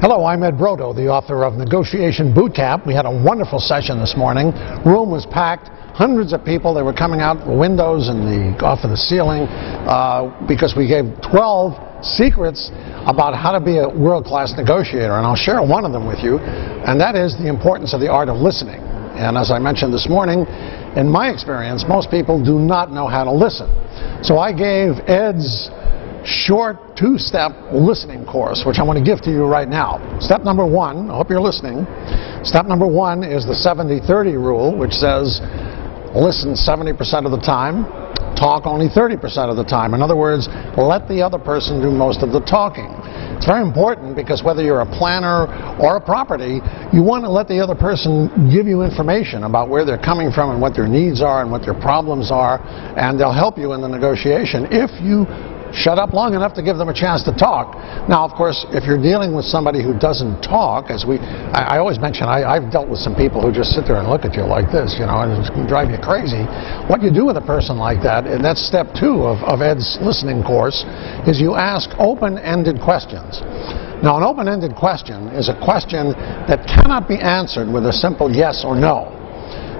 Hello, I'm Ed Brodow, the author of Negotiation Boot Camp. We had a wonderful session this morning. Room was packed. Hundreds of people. They were coming out the windows and off of the ceiling because we gave 12 secrets about how to be a world-class negotiator. And I'll share one of them with you, and that is the importance of the art of listening. And as I mentioned this morning, in my experience, most people do not know how to listen. So I gave Ed's short two-step listening course, which I want to give to you right now. Step number one, I hope you're listening. Step number one is the 70-30 rule, which says listen 70% of the time, talk only 30% of the time. In other words, let the other person do most of the talking. It's very important because whether you're a planner or a property, you want to let the other person give you information about where they're coming from and what their needs are and what their problems are, and they'll help you in the negotiation if you shut up long enough to give them a chance to talk. Now, of course, if you're dealing with somebody who doesn't talk, as I always mention, I've dealt with some people who just sit there and look at you like this, you know, and it can drive you crazy. What you do with a person like that, and that's step two of Ed's listening course, is you ask open-ended questions. Now, an open-ended question is a question that cannot be answered with a simple yes or no.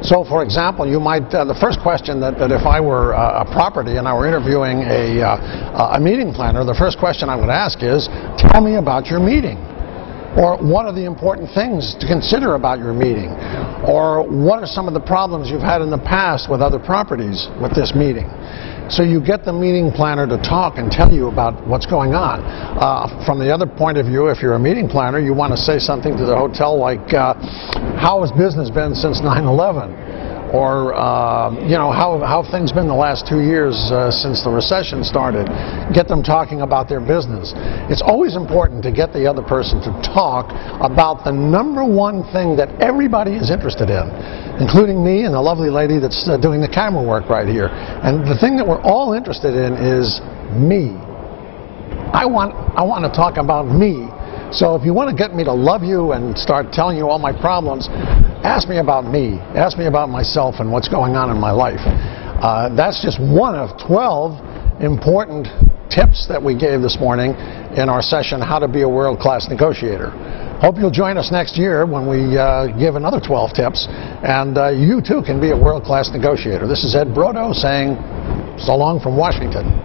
So, for example, you might, the first question that if I were a property and I were interviewing a meeting planner, the first question I would ask is, tell me about your meeting. Or what are the important things to consider about your meeting? Or what are some of the problems you've had in the past with other properties with this meeting? So you get the meeting planner to talk and tell you about what's going on. From the other point of view, if you're a meeting planner, you want to say something to the hotel like, how has business been since 9/11? Or, you know, how have things been the last 2 years since the recession started? Get them talking about their business. It's always important to get the other person to talk about the number one thing that everybody is interested in, including me and the lovely lady that's doing the camera work right here. And the thing that we're all interested in is me. I want to talk about me. So if you want to get me to love you and start telling you all my problems, ask me about me. Ask me about myself and what's going on in my life. That's just one of 12 important tips that we gave this morning in our session, How to Be a World-Class Negotiator. Hope you'll join us next year when we give another 12 tips, and you too can be a world-class negotiator. This is Ed Brodow saying so long from Washington.